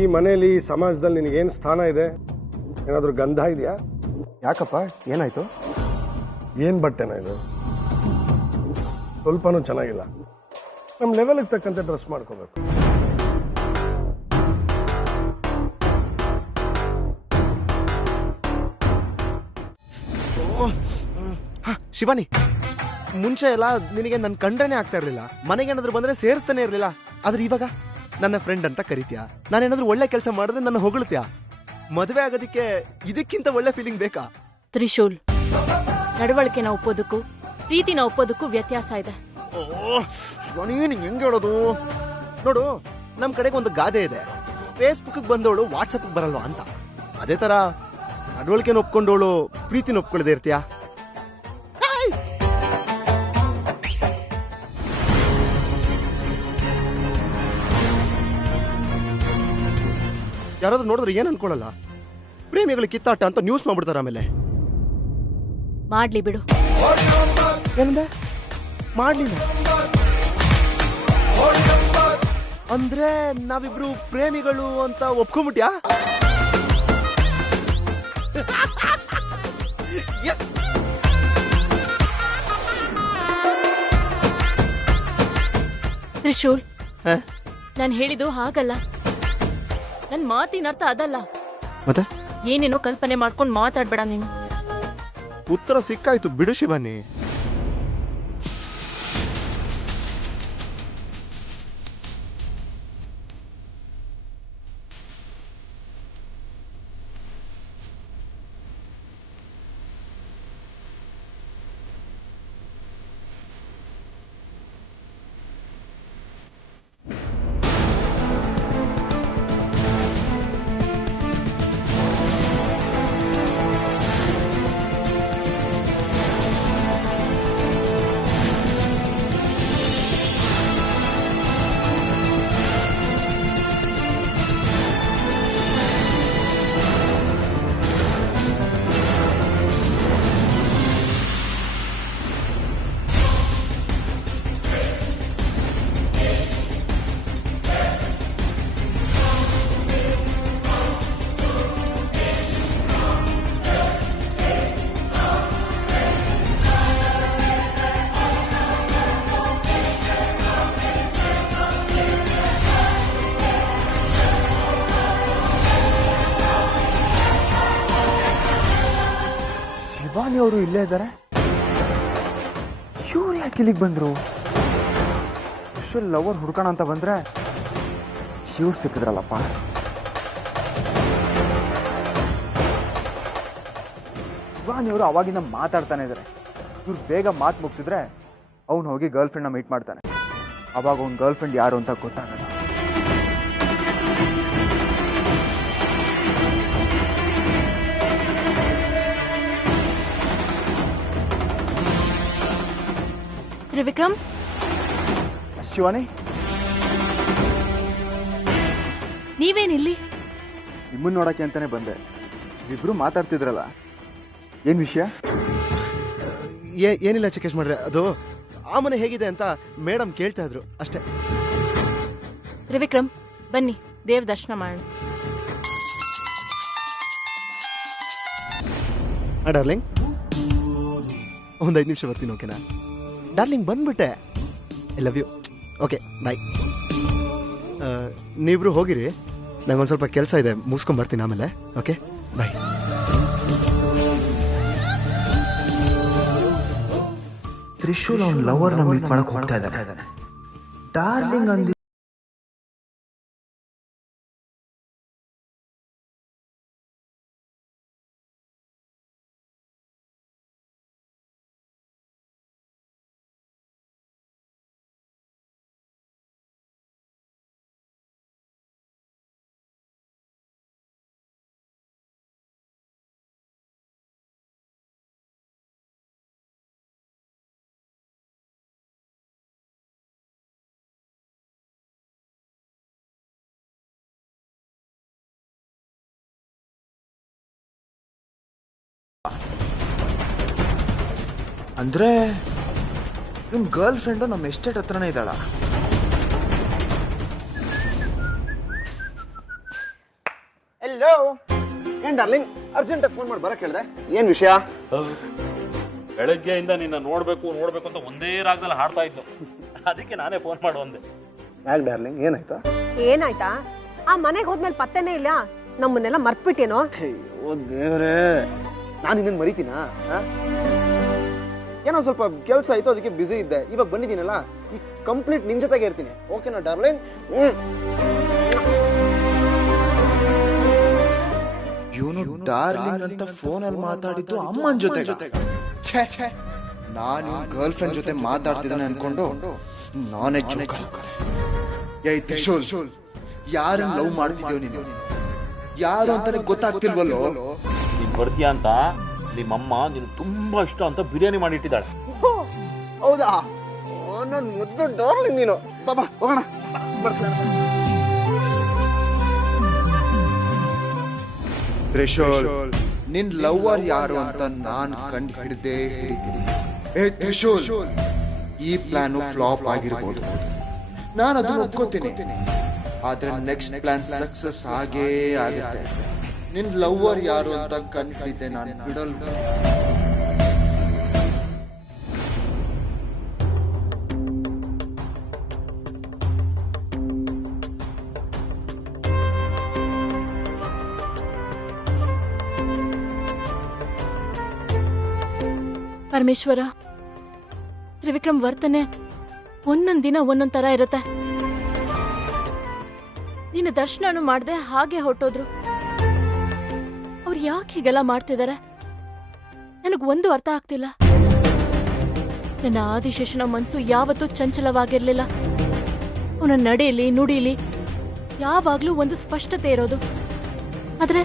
ಈ ಮನೆಯಲ್ಲಿ ಈ ಸಮಾಜದಲ್ಲಿ ನಿನಗೇನು ಸ್ಥಾನ ಇದೆ? ಏನಾದರೂ ಗಂಧ ಇದೆಯಾ? ಯಾಕಪ್ಪ, ಏನಾಯ್ತು? ಏನು ಬಟ್ಟೆನ ಇದು? ಸ್ವಲ್ಪನೂ ಚೆನ್ನಾಗಿಲ್ಲ. ನಮ್ಮ ಲೆವೆಲ್ಗೆ ತಕ್ಕಂತೆ ಡ್ರೆಸ್ ಮಾಡ್ಕೋಬೇಕು. ಶಿವಾನಿ, ಮುಂಚೆ ಎಲ್ಲ ನಿನಗೆ ನನ್ನ ಕಂಡ್ರೇನೆ ಆಗ್ತಾ ಇರಲಿಲ್ಲ. ಮನೆಗೇನಾದ್ರೂ ಬಂದ್ರೆ ಸೇರಿಸ್ತಾನೆ ಇರಲಿಲ್ಲ. ಆದ್ರೆ ಇವಾಗ ನನ್ನ ಫ್ರೆಂಡ್ ಅಂತ ಕರಿತೀಯಾ, ನಾನೇನಾದ್ರೂ ಒಳ್ಳೆ ಕೆಲಸ ಮಾಡಿದ್ರೆ ನನ್ನ ಹೊಗಳ್ತೀಯಾ. ಮದುವೆ ಆಗೋದಕ್ಕೆ ಇದಕ್ಕಿಂತ ಒಳ್ಳೆ ಫೀಲಿಂಗ್ ಬೇಕಾ? ತ್ರಿಶೂಲ್, ನಡವಳಿಕೆನ ಒಪ್ಪೋದಕ್ಕೂ ಪ್ರೀತಿನ ಒಪ್ಪೋದಕ್ಕೂ ವ್ಯತ್ಯಾಸ ಇದೆ. ಶಿವಾನಿ, ನಿಂಗೆ ಹೆಂಗೆ ಹೇಳೋದು? ನೋಡು, ನಮ್ಮ ಕಡೆಗೆ ಒಂದು ಗಾದೆ ಇದೆ, ಫೇಸ್ಬುಕ್ ಬಂದವಳು ವಾಟ್ಸಪ್ ಬರಲ್ವಾ ಅಂತ. ಅದೇ ತರ ನಡವಳಿಕೆನ ಒಪ್ಕೊಂಡವಳು ಪ್ರೀತಿನ ಒಪ್ಕೊಳ್ಳದೆ ಇರ್ತೀಯಾ? ಯಾರಾದ್ರೂ ನೋಡಿದ್ರೆ ಏನ್ ಅನ್ಕೊಳ್ಳಲ್ಲ. ಪ್ರೇಮಿಗಳು ಕಿತ್ತಾಟ ಅಂತ ನ್ಯೂಸ್ ಮಾಡ್ಬಿಡ್ತಾರ. ಆಮೇಲೆ ಮಾಡ್ಲಿ ಬಿಡು. ಏನಂದೆ? ಮಾಡ್ಲಿಲ್ಲ ಅಂದ್ರೆ ನಾವಿಬ್ರು ಪ್ರೇಮಿಗಳು ಅಂತ ಒಪ್ಕೊಂಡ್ಬಿಟ್ಯಾ? ತ್ರಿಶೂಲ್, ನಾನು ಹೇಳಿದ್ದು ಹಾಗಲ್ಲ. ನನ್ ಮಾತಿನ ಅರ್ಥ ಅದಲ್ಲ. ಮತ್ತೆ ಏನೇನೋ ಕಲ್ಪನೆ ಮಾಡ್ಕೊಂಡು ಮಾತಾಡ್ಬೇಡ ನೀನು. ಉತ್ತರ ಸಿಕ್ಕಾಯ್ತು ಬಿಡು ಶಿವಾನಿ. ಶಿವಾನಿ ಅವರು ಇಲ್ಲೇ ಇದ್ದಾರೆ. ಇವ್ರು ಯಾಕೆ ಇಲ್ಲಿಗೆ ಬಂದ್ರು? ಲವರ್ ಹುಡ್ಕೋಣ ಅಂತ ಬಂದ್ರೆ ಇವ್ರು ಸಿಕ್ಕಿದ್ರಲ್ಲಪ್ಪ. ಶಿವಾನಿ ಅವರು ಅವಾಗಿಂದ ಮಾತಾಡ್ತಾನೆ ಇದ್ದಾರೆ. ಇವ್ರು ಬೇಗ ಮಾತು ಮುಗಿಸಿದ್ರೆ ಅವ್ನು ಹೋಗಿ ಗರ್ಲ್ ಫ್ರೆಂಡ್ನ ಮೀಟ್ ಮಾಡ್ತಾನೆ. ಅವಾಗ ಅವ್ನ ಗರ್ಲ್ ಫ್ರೆಂಡ್ ಯಾರು ಅಂತ ಗೊತ್ತಾಗಲ್ಲ. ತ್ರಿವಿಕ್ರಮ್, ಶಿವಾನಿ, ನೀವೇನಿಲ್ಲಿ? ನಿಮ್ಮನ್ನ ನೋಡಕ್ಕೆ ಅಂತಾನೆ ಬಂದೆ. ಇಬ್ರು ಮಾತಾಡ್ತಿದ್ರಲ್ಲ, ಏನ್ ವಿಷಯ? ಏನಿಲ್ಲ ಚಿಕೇಶ್ ಮಾಡ್ರೆ, ಅದು ಆ ಮನೆ ಹೇಗಿದೆ ಅಂತ ಮೇಡಮ್ ಕೇಳ್ತಾ ಇದ್ರು ಅಷ್ಟೇ. ತ್ರಿವಿಕ್ರಮ್, ಬನ್ನಿ ದೇವ್ರ ದರ್ಶನ ಮಾಡೋಣ. ಡಾರ್ಲಿಂಗ್, ಒಂದು 5 ನಿಮಿಷ ಬರ್ತೀನಿ. ಓಕೆನಾ ಡಾರ್ಲಿಂಗ್? ಬಂದ್ಬಿಟ್ಟೆ. I love you. Okay bye. ನೀವಿಬ್ರು ಹೋಗಿರಿ, ನಂಗೊಂದು ಸ್ವಲ್ಪ ಕೆಲಸ ಇದೆ, ಮುಗಿಸ್ಕೊಂಬರ್ತೀನಿ ಆಮೇಲೆ. Okay bye. ತ್ರಿಶೂಲ್ ಅವ್ನ ಲವರ್ನ ಮೀಟ್ ಮಾಡಕ್ ಹೋಗ್ತಾ ಇದ್ದಾನೆ. ಡಾರ್ಲಿಂಗ್ ಅಂದಿ ಅಂದ್ರೆ ಇವನ್ ಗರ್ಲ್ ಫ್ರೆಂಡು ನಮ್ಮ ಎಸ್ಟೇಟ್ ಹತ್ರನೇ ಇದ್ದಾಳ. ಹಲೋ ಏನ್ ಡಾರ್ಲಿಂಗ್ ಅರ್ಜೆಂಟ್ ಫೋನ್ ಮಾಡಿ ಬರಕ್ ಹೇಳಿದೆ ಏನ್ ವಿಷಯ? ಬೆಳಗ್ಗೆಯಿಂದ ನಿನ್ನ ನೋಡ್ಬೇಕು ನೋಡ್ಬೇಕು ಅಂತ ಒಂದೇ ರಾಗದಲ್ಲಿ ಹಾಡ್ತಾ ಇದ್ದು, ಅದಕ್ಕೆ ನಾನೇ ಫೋನ್ ಮಾಡು ಅಂದೆ. ಯಾಕೆ ಡಾರ್ಲಿಂಗ್ ಏನಾಯ್ತಾ? ಏನಾಯ್ತಾ? ಆ ಮನೆಗೆ ಹೋದ್ಮೇಲೆ ಪತ್ತೆನೇ ಇಲ್ಲ, ನಮ್ಮನ್ನೆಲ್ಲ ಮರ್ತ್ಬಿಟ್ಟೇನೋ? ಅಯ್ಯೋ ದೇವ್ರೇ, ನಾನು ಇನ್ನೇನು ಮರಿತೀನಾ? ಏನೋ ಸ್ವಲ್ಪ ಕೆಲಸ ಆಯ್ತು, ಅದಕ್ಕೆ ಬಿಸಿ ಇದ್ದೆ. ಇವಾಗ ಬಂದಿದ್ದೀನಲ್ಲ, ಈ ಕಂಪ್ಲೀಟ್ ನಿನ್ ಜೊತೆಗೆ ಇರ್ತೀನಿ. ಓಕೆನಾ ಡಾರ್ಲಿಂಗ್? ಇವನು ಡಾರ್ಲಿಂಗ್ ಅಂತ ಫೋನಲ್ಲಿ ಮಾತಾಡಿದ್ದು ಅಮ್ಮನ ಜೊತೆ. ನಾನು ಗರ್ಲ್ ಫ್ರೆಂಡ್ ಜೊತೆ ಮಾತಾಡ್ತಿದ್ದಾನೆ ಅನ್ಕೊಂಡು ನಾನೇ ಏಯ್ ತ್ರಿಶೂಲ್, ಯಾರನ್ನ ಲವ್ ಮಾಡ್ತಿದ್ಯೋ ನೀನು? ಯಾರು ಅಂತಾನೆ ಗೊತ್ತಾಗ್ತಿಲ್ವಲ್ಲೋ? ನೀನ್ ಬರ್ತೀಯ ಅಂತ ನಿಮ್ಮಮ್ಮ ನೀನು ತುಂಬಾ ಇಷ್ಟ ಅಂತ ಬಿರಿಯಾನಿ ಮಾಡಿಟ್ಟಿದ್ದಾಳೆ. ಹೌದಾ? ನನ್ನ ಮುದ್ದು ಡಾರ್ಲಿಂಗ್ ನೀನು. ಬಾಬಾ ಹೋಗೋಣ. ತ್ರಿಶೂಲ್, ನಿನ್ ಲವ್ವರ್ ಯಾರು ಅಂತ ನಾನು ಕಂಡು ಹಿಡಿತೀನಿ. ಏ ತ್ರಿಶೂಲ್, ಈ ಪ್ಲಾನ್ ಫ್ಲಾಪ್ ಆಗಿರ್ಬೋದು, ನಾನು ಅದನ್ನ ಒಪ್ಕೋತೀನಿ. ಆದ್ರೆ ನೆಕ್ಸ್ಟ್ ಪ್ಲಾನ್ ಸಕ್ಸಸ್ ಆಗೇ ಆಗುತ್ತೆ. ನಿನ್ ಲವ್ವರ್ ಯಾರು ಅಂತ ಕಂಡು ಹಿಡಿದೆ ನಾನು ಬಿಡಲ್ಲ. ಪರಮೇಶ್ವರ, ತ್ರಿವಿಕ್ರಮ್ ವರ್ತನೆ ಒಂದೊಂದ್ ದಿನ ಒಂದೊಂದ್ ತರ ಇರುತ್ತೆ. ನಿನ್ನ ದರ್ಶನನು ಮಾಡ್ದೆ ಹಾಗೆ ಹೊರಟೋದ್ರು. ಅವ್ರು ಯಾಕೆ ಹೀಗೆಲ್ಲ ಮಾಡ್ತಿದ್ದಾರೆ? ನನಗ್ ಒಂದು ಅರ್ಥ ಆಗ್ತಿಲ್ಲ. ನನ್ನ ಆದಿಶೇಷನ ಮನ್ಸು ಯಾವತ್ತೂ ಚಂಚಲವಾಗಿರ್ಲಿಲ್ಲ. ಅವನ ನಡೆಯಲಿ ನುಡಿಲಿ ಯಾವಾಗ್ಲೂ ಒಂದು ಸ್ಪಷ್ಟತೆ ಇರೋದು. ಆದ್ರೆ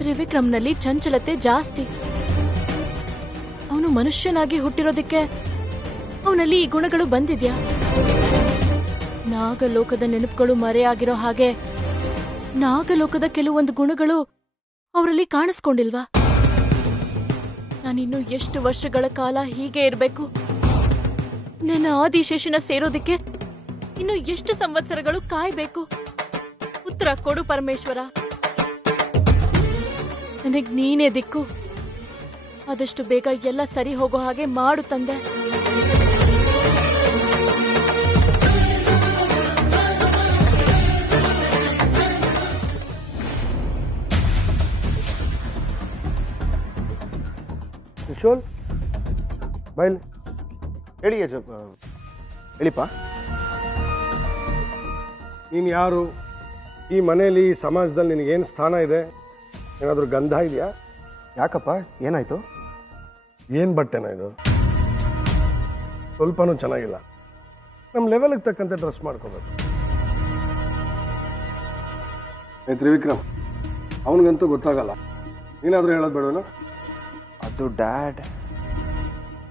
ತ್ರಿವಿಕ್ರಮ್ನಲ್ಲಿ ಚಂಚಲತೆ ಜಾಸ್ತಿ. ಅವನು ಮನುಷ್ಯನಾಗಿ ಹುಟ್ಟಿರೋದಕ್ಕೆ ಅವನಲ್ಲಿ ಈ ಗುಣಗಳು ಬಂದಿದ್ಯಾ? ನಾಗಲೋಕದ ನೆನಪುಗಳು ಮರೆಯಾಗಿರೋ ಹಾಗೆ ನಾಗಲೋಕದ ಕೆಲವೊಂದು ಗುಣಗಳು ಅವರಲ್ಲಿ ಕಾಣಿಸ್ಕೊಂಡಿಲ್ವಾ? ನಾನಿನ್ನು ಎಷ್ಟು ವರ್ಷಗಳ ಕಾಲ ಹೀಗೆ ಇರಬೇಕು? ನನ್ನ ಆದಿಶೇಷನ ಸೇರೋದಕ್ಕೆ ಇನ್ನು ಎಷ್ಟು ಸಂವತ್ಸರಗಳು ಕಾಯ್ಬೇಕು? ಉತ್ತರ ಕೊಡು ಪರಮೇಶ್ವರ. ನನಗ್ ನೀನೇ ದಿಕ್ಕು. ಆದಷ್ಟು ಬೇಗ ಎಲ್ಲ ಸರಿ ಹೋಗೋ ಹಾಗೆ ಮಾಡು ತಂದೆ. ತ್ರಿಶೂಲ್ ಬೈಲ್ ಹೇಳಿ. ಹೇಳಿಪ್ಪ, ನೀನು ಯಾರು? ಈ ಮನೆಯಲ್ಲಿ ಈ ಸಮಾಜದಲ್ಲಿ ನಿನಗೇನು ಸ್ಥಾನ ಇದೆ? ಏನಾದರೂ ಗಂಧ ಇದೆಯಾ? ಯಾಕಪ್ಪ ಏನಾಯ್ತು? ಏನು ಬಟ್ಟೆನ ಇದು? ಸ್ವಲ್ಪನೂ ಚೆನ್ನಾಗಿಲ್ಲ. ನಮ್ಮ ಲೆವೆಲ್ಗೆ ತಕ್ಕಂತೆ ಡ್ರೆಸ್ ಮಾಡ್ಕೋಬೇಕು. ಏ ತ್ರಿವಿಕ್ರಮ್, ಅವನಿಗಂತೂ ಗೊತ್ತಾಗಲ್ಲ. ನೀನಾದರೂ ಹೇಳೋದು ಬೇಡವನು? ಅದು ಡ್ಯಾಡ್.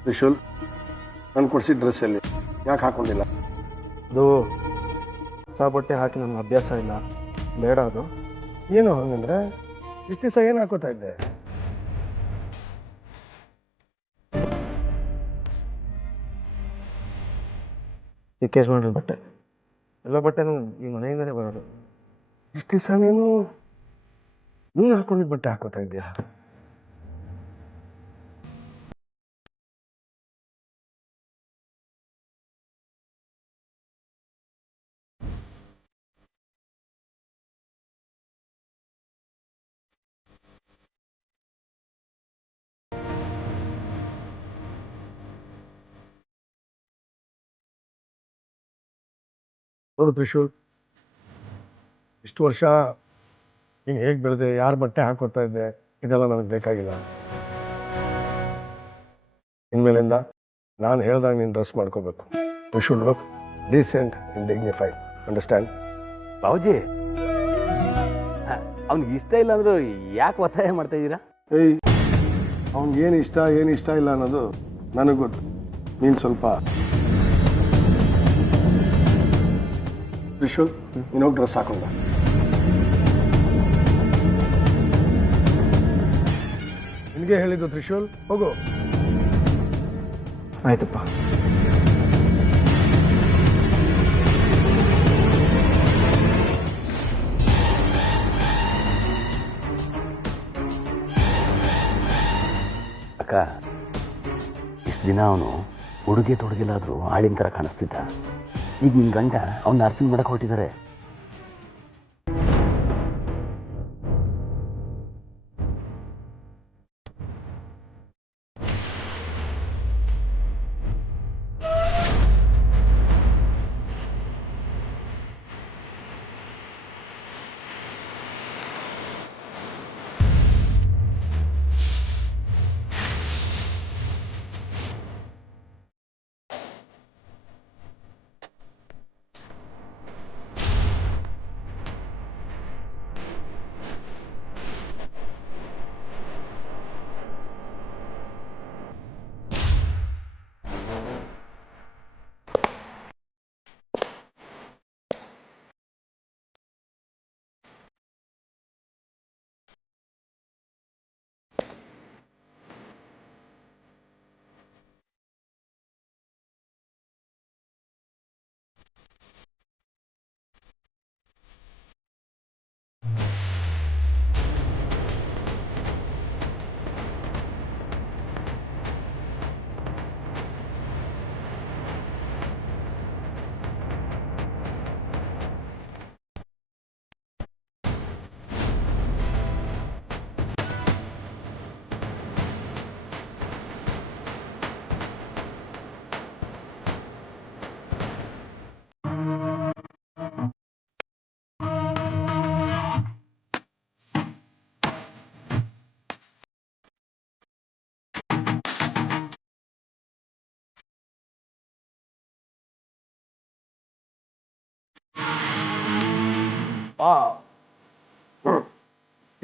ತ್ರಿಶೂಲ್, ನಾನು ಕೊಡಿಸಿದ ಡ್ರೆಸ್ ಎಲ್ಲಿ? ಯಾಕೆ ಹಾಕೊಂಡಿಲ್ಲ? ಅದು ಹೊಸ ಬಟ್ಟೆ ಹಾಕಿ ನನಗೆ ಅಭ್ಯಾಸ ಇಲ್ಲ, ಬೇಡ ಅದು. ಏನು ಹಂಗಂದ್ರೆ ಇಷ್ಟು ದಿವಸ ಏನು ಹಾಕೋತಾ ಇದ್ದೆ? ಚಿಕ್ಕೇಶ್ ಮಾಡ್ರಿ ಬಟ್ಟೆ. ಎಲ್ಲ ಬಟ್ಟೆನೂ ಈ ಮನೆಯಿಂದಲೇ ಬರೋದು. ಇಷ್ಟು ದಿವಸ ನೀನು ಹಾಕೊಂಡಿದ್ದ ಬಟ್ಟೆ ಹಾಕೋತಾ ಇದೆಯಾ? ನೋಡು ತ್ರಿಶೂಲ್, ಇಷ್ಟು ವರ್ಷ ನೀನು ಹೇಗೆ ಬೆಳೆದೆ, ಯಾರು ಬಟ್ಟೆ ಹಾಕೋತಾ ಇದ್ದೆ, ಇದೆಲ್ಲ ನನಗೆ ಬೇಕಾಗಿಲ್ಲ. ಇನ್ಮೇಲಿಂದ ನಾನು ಹೇಳ್ದಾಗ ನೀನು ಡ್ರೆಸ್ ಮಾಡ್ಕೋಬೇಕು. You should look decent and dignified. Understand? Babuji, ಅವ್ನಿಗೆ ಇಷ್ಟ ಇಲ್ಲ ಅಂದ್ರೂ ಯಾಕೆ ಒತ್ತಾಯ ಮಾಡ್ತಾ ಇದ್ದೀರಾ? ಏಯ್, ಅವ್ನಿಗೇನು ಇಷ್ಟ ಏನು ಇಷ್ಟ ಇಲ್ಲ ಅನ್ನೋದು ನನಗೆ ಗೊತ್ತು. ನೀನು ಸ್ವಲ್ಪ ತ್ರಿಶೂಲ್, ಇನ್ನೊಂದು ಡ್ರೆಸ್ ಹಾಕೊಂಡ. ನಿನಗೆ ಹೇಳಿದ್ದು ತ್ರಿಶೂಲ್, ಹೋಗು. ಆಯ್ತಪ್ಪ. ಅಕ್ಕ ಇಷ್ಟು ದಿನ ಅವನು ಉಡುಗೆ ತೊಡುಗೆಲಾದರೂ ಆಳಿನ ಥರ ಕಾಣಿಸ್ತಿದ್ದ. ಈಗ ನಿನ್ನ ಗಂಡ ಅವನ್ನ ನರ್ಸಿಂಗ್ ಮಾಡಕ್ಕೆ ಹೊರಟಿದ್ದಾರೆ.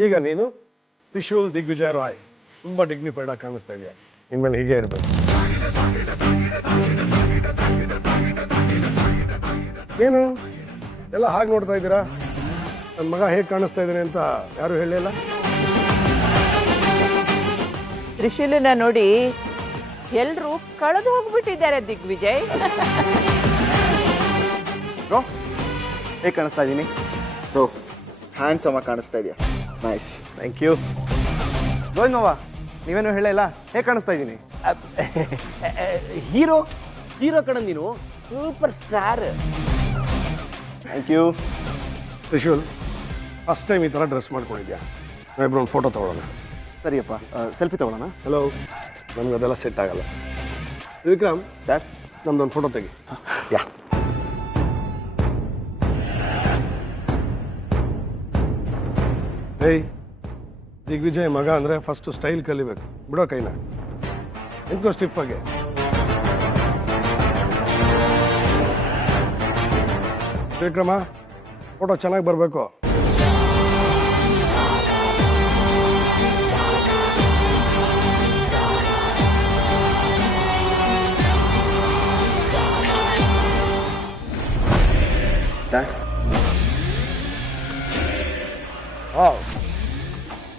ಈಗ ನೀನು ತ್ರಿಶೂಲ್ ದಿಗ್ವಿಜಯ ರಾಯ್ ತುಂಬಾ ಡಿಗ್ನಿಫೈಡ್ ಆಗಿ ಕಾಣಿಸ್ತಾ ಇದೆಯಾ. ಇನ್ಮೇಲೆ ಹೀಗೆ ಇರ್ಬೇಕು. ಏನು ಎಲ್ಲ ಹಾಗೆ ನೋಡ್ತಾ ಇದ್ದೀರಾ? ನನ್ನ ಮಗ ಹೇಗೆ ಕಾಣಿಸ್ತಾ ಇದ್ದಾನೆ ಅಂತ ಯಾರು ಹೇಳಿಲ್ಲ. ತ್ರಿಶೂಲನ ನೋಡಿ ಎಲ್ರೂ ಕಳೆದು ಹೋಗ್ಬಿಟ್ಟಿದ್ದಾರೆ ದಿಗ್ವಿಜಯ್. ಹೇಗೆ ಕಾಣಿಸ್ತಾ ಇದ್ದೀನಿ? ಹ್ಯಾಂಡ್ಸಮ್ ಆಗಿ ಕಾಣಿಸ್ತಾ ಇದೆಯಾ? Nice, thank you. ಗೋವಿಂದ್ ಮಾವ, ನೀವೇನು ಹೇಳಿಲ್ಲ, ಹೇಗೆ ಕಾಣಿಸ್ತಾ ಇದ್ದೀನಿ? ಹೀರೋ ಹೀರೋ ಕಣ ನೀನು, superstar. Thank you. Trishul, first time ಈ ಥರ ಡ್ರೆಸ್ ಮಾಡ್ಕೊಂಡಿದ್ಯಾ? ನಾವಿಬ್ರು ಒಂದು ಫೋಟೋ ತೊಗೊಳ್ಳೋಣ. ಸರಿಯಪ್ಪ, ಸೆಲ್ಫಿ ತಗೊಳ್ಳೋಣ. ಹಲೋ, ನಮ್ಗೆ ಅದೆಲ್ಲ ಸೆಟ್ ಆಗಲ್ಲ. ವಿಕ್ರಮ್ ಸರ್, ನಮ್ದೊಂದು ಫೋಟೋ ತೆಗಿ. ಯಾ, ಏಯ್, ದಿಗ್ವಿಜಯ್ ಮಗ ಅಂದರೆ ಫಸ್ಟು ಸ್ಟೈಲ್ ಕಲಿಬೇಕು. ಬಿಡೋ ಕೈನ, ನಿಂತ್ಕೋ ಸ್ಟಿಫ್ ಆಗಿ. ವಿಕ್ರಮ, ಫೋಟೋ ಚೆನ್ನಾಗಿ ಬರಬೇಕು.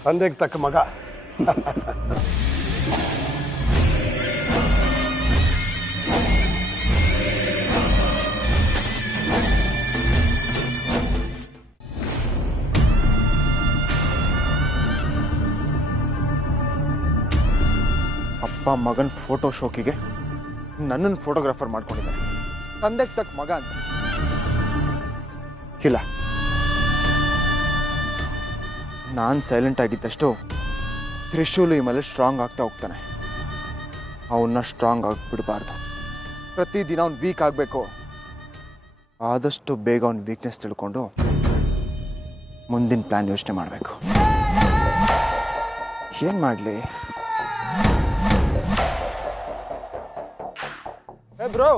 ತಂದೆಗೆ ತಕ್ಕ ಮಗ. ಅಪ್ಪ ಮಗನ ಫೋಟೋ ಶೋಕಿಗೆ ನನ್ನನ್ನು ಫೋಟೋಗ್ರಾಫರ್ ಮಾಡ್ಕೊಂಡಿದ್ದಾರೆ. ತಂದೆಗೆ ತಕ್ಕ ಮಗ ಅಂತ ಇಲ್ಲ. ನಾನು ಸೈಲೆಂಟ್ ಆಗಿದ್ದಷ್ಟು ತ್ರಿಶೂಲು ಈ ಮೇಲೆ ಸ್ಟ್ರಾಂಗ್ ಆಗ್ತಾ ಹೋಗ್ತಾನೆ. ಅವನ್ನ ಸ್ಟ್ರಾಂಗ್ ಆಗಿಬಿಡಬಾರ್ದು. ಪ್ರತಿದಿನ ಅವ್ನು ವೀಕ್ ಆಗಬೇಕು. ಆದಷ್ಟು ಬೇಗ ಅವ್ನ ವೀಕ್ನೆಸ್ ತಿಳ್ಕೊಂಡು ಮುಂದಿನ ಪ್ಲ್ಯಾನ್ ಯೋಚನೆ ಮಾಡಬೇಕು. ಏನು ಮಾಡಲಿ? ಬ್ರೋ,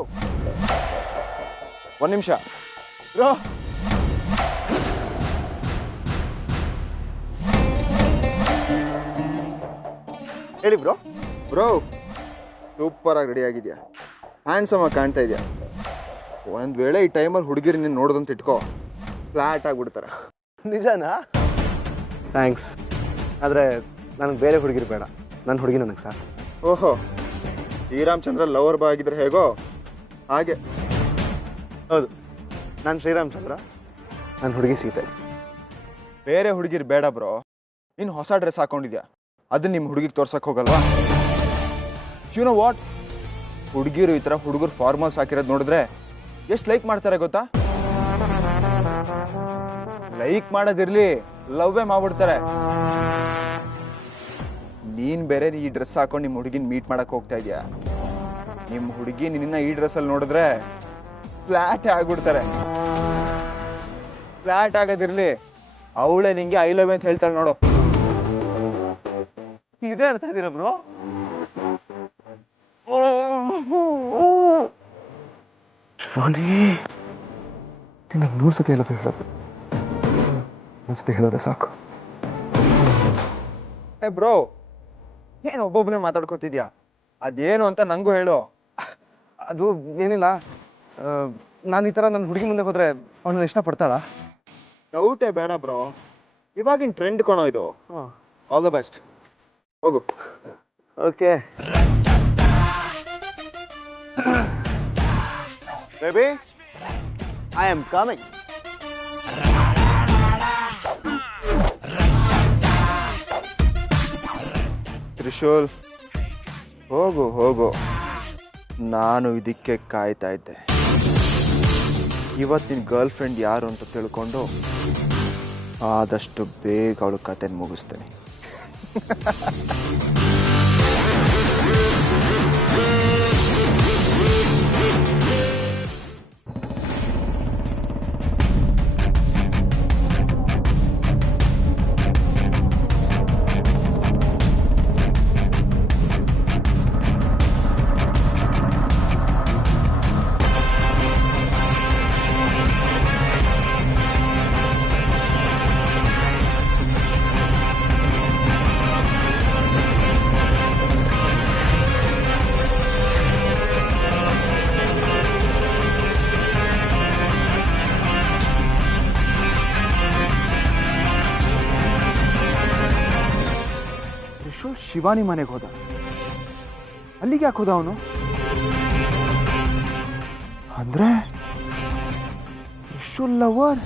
ಒಂದು ನಿಮಿಷ ಬ್ರೋ. ಹೇಳಿ ಬ್ರೋ. ಬ್ರೋ, ಸೂಪರಾಗಿ ರೆಡಿ ಆಗಿದೆಯಾ, ಹ್ಯಾಂಡ್ಸಮ್ ಆಗಿ ಕಾಣ್ತಾ ಇದೆಯಾ. ಒಂದು ವೇಳೆ ಈ ಟೈಮಲ್ಲಿ ಹುಡುಗಿರು ನೀನು ನೋಡೋದಂತ ಇಟ್ಕೋ, ಫ್ಲಾಟ್ ಆಗಿಬಿಡ್ತಾರೆ. ನಿಜನಾ? ಥ್ಯಾಂಕ್ಸ್. ಆದರೆ ನನಗೆ ಬೇರೆ ಹುಡುಗಿರು ಬೇಡ, ನನ್ನ ಹುಡುಗಿ ನನಗೆ ಸಾಕು. ಓಹೋ, ಶ್ರೀರಾಮಚಂದ್ರ ಲವರ್ ಬಾಯ್ ಆಗಿದ್ರೆ ಹೇಗೋ ಹಾಗೆ. ಹೌದು, ನಾನು ಶ್ರೀರಾಮಚಂದ್ರ, ನನ್ನ ಹುಡುಗಿ ಸೀತೆ. ಬೇರೆ ಹುಡುಗಿರು ಬೇಡ ಬ್ರೋ. ನೀನು ಹೊಸ ಡ್ರೆಸ್ ಹಾಕೊಂಡಿದ್ಯಾ, ಅದನ್ನ ನಿಮ್ಮ ಹುಡುಗಿಗೆ ತೋರ್ಸಕ್ಕೆ ಹೋಗಲ್ವಾ? ಯು ನೋ ವಾಟ್, ಹುಡುಗಿರು ಈ ಥರ ಹುಡುಗರು ಫಾರ್ಮಲ್ಸ್ ಹಾಕಿರೋದು ನೋಡಿದ್ರೆ ಎಷ್ಟು ಲೈಕ್ ಮಾಡ್ತಾರೆ ಗೊತ್ತಾ? ಲೈಕ್ ಮಾಡೋದಿರ್ಲಿ, ಲವ್ವೇ ಮಾಡ್ಬಿಡ್ತಾರೆ. ನೀನ್ ಬೇರೆ ಈ ಡ್ರೆಸ್ ಹಾಕೊಂಡು ನಿಮ್ಮ ಹುಡುಗಿನ ಮೀಟ್ ಮಾಡಕ್ ಹೋಗ್ತಾ ಇದೀಯ. ನಿಮ್ಮ ಹುಡುಗಿ ನಿನ್ನ ಈ ಡ್ರೆಸ್ಸಲ್ಲಿ ನೋಡಿದ್ರೆ ಫ್ಲಾಟ್ ಆಗ್ಬಿಡ್ತಾರೆ. ಫ್ಲಾಟ್ ಆಗೋದಿರ್ಲಿ, ಅವಳೇ ನಿಂಗೆ ಐ ಲವ್ ಅಂತ ಹೇಳ್ತಾಳೆ ನೋಡು. ಇದೇ ಅರ್ಥ ಇದೀರ ಬ್ರೋ? ನಿನಗೆ 100 ಸತಿ ಹೇಳೋದು ಹೇಳೋದು 1 ಸತಿ ಹೇಳಿದ್ರೆ ಸಾಕು. ಏ ಬ್ರೋ, ಏನು ಒಬ್ಬೊಬ್ಬನೇ ಮಾತಾಡ್ಕೊತಿದ್ಯಾ? ಅದೇನು ಅಂತ ನಂಗೂ ಹೇಳು. ಅದು ಏನಿಲ್ಲ, ನಾನು ಈ ಥರ ನನ್ನ ಹುಡುಗಿ ಮುಂದೆ ಹೋದರೆ ಅವಳನ್ನ ಇಷ್ಟಪಡ್ತಾಳ? ಡೌಟೇ ಬೇಡ ಬ್ರೋ, ಇವಾಗಿನ ಟ್ರೆಂಡ್ ಕೊಣೋ ಇದು. ಆಲ್ ದ ಬೆಸ್ಟ್, ಹೋಗು. Okay baby, I am coming. Trishul, ಹೋಗು ಹೋಗು, ನಾನು ಇದಕ್ಕೆ ಕಾಯ್ತಾ ಇದ್ದೆ. ಇವತ್ತಿನ ಗರ್ಲ್ ಫ್ರೆಂಡ್ ಯಾರು ಅಂತ ತಿಳ್ಕೊಂಡು ಆದಷ್ಟು ಬೇಗ ಅವಳು ಕತೆನ ಮುಗಿಸ್ತೇನೆ. ಶಿವಾನಿ ಮನೆಗೆ ಹೋದ, ಅಲ್ಲಿಗೆ ಯಾಕೆ ಹೋದ ಅವನು? ಅಂದ್ರೆ ತ್ರಿಶೂಲ್ ಲವರ್.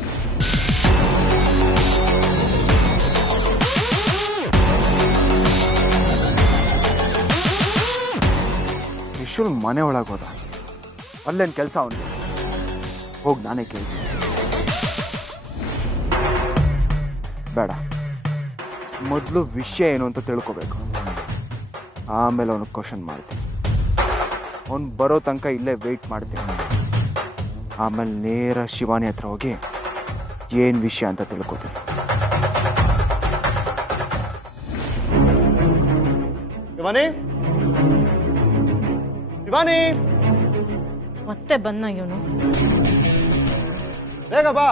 ತ್ರಿಶೂಲ್ ಮನೆ ಒಳಗೆ ಹೋದ, ಅಲ್ಲೇನು ಕೆಲಸ ಅವನಿಗೆ? ಹೋಗಿ ನಾನೇ ಕೇಳ್ತೀನಿ. ಬೇಡ, ಮೊದಲು ವಿಷಯ ಏನು ಅಂತ ತಿಳ್ಕೊಬೇಕು, ಆಮೇಲೆ ಅವನು ಕ್ವಶನ್ ಮಾಡ್ತೀನಿ. ಅವನು ಬರೋ ತನಕ ಇಲ್ಲೇ ವೆಯ್ಟ್ ಮಾಡ್ತೀನಿ. ಆಮೇಲೆ ನೇರ ಶಿವಾನಿ ಹತ್ರ ಹೋಗಿ ಏನು ವಿಷಯ ಅಂತ ತಿಳ್ಕೊತೀನಿ. ಶಿವಾನಿ, ಶಿವಾನಿ, ಮತ್ತೆ ಬಂದ ಇವನು. ಬೇಗ ಬಾ.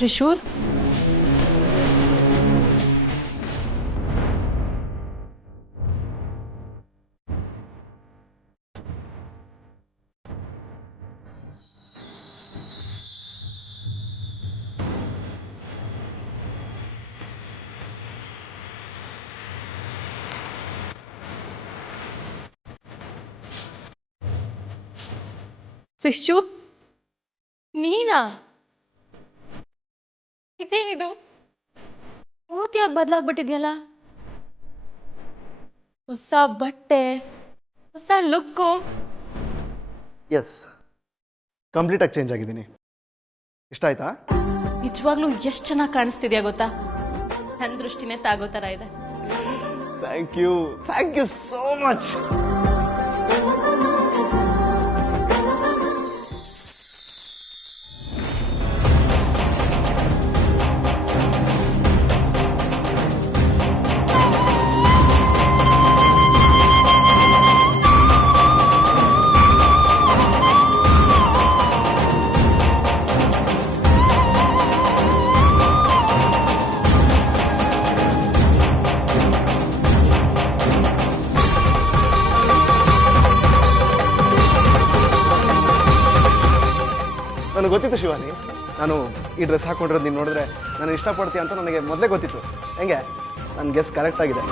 ತ್ರಿಶೂಲ್, ತ್ರಿಶೂಲ್, ನೀನಾ? ಇದೇನಿದು? ಪೂರ್ತಿಯಾಗಿ ಬದಲಾಗ್ಬಿಟ್ಟಿದ್ಯಲ್ಲ. ಹೊಸ ಬಟ್ಟೆ, ಹೊಸ ಲುಕ್ಕು. ಎಸ್, ಕಂಪ್ಲೀಟಾಗಿ ಚೇಂಜ್ ಆಗಿದ್ದೀನಿ. ಇಷ್ಟ ಆಯ್ತಾ? ನಿಜವಾಗ್ಲೂ ಎಷ್ಟು ಚೆನ್ನಾಗಿ ಕಾಣಿಸ್ತಿದ್ಯಾ ಗೊತ್ತಾ? ನನ್ನ ದೃಷ್ಟಿನೇ ತಾಗೋ ಥರ ಇದೆ. Thank you so much. ನನಗೆ ಗೊತ್ತಿತ್ತು ಶಿವಾನಿ, ನಾನು ಈ ಡ್ರೆಸ್ ಹಾಕೊಂಡಿರೋದು ನೀನು ನೋಡಿದ್ರೆ ನಾನು ಇಷ್ಟಪಡ್ತೀಯ ಅಂತ ನನಗೆ ಮೊದಲೇ ಗೊತ್ತಿತ್ತು. ಹೆಂಗೆ ನನ್ನ ಗೆಸ್ ಕರೆಕ್ಟ್ ಆಗಿದೆ.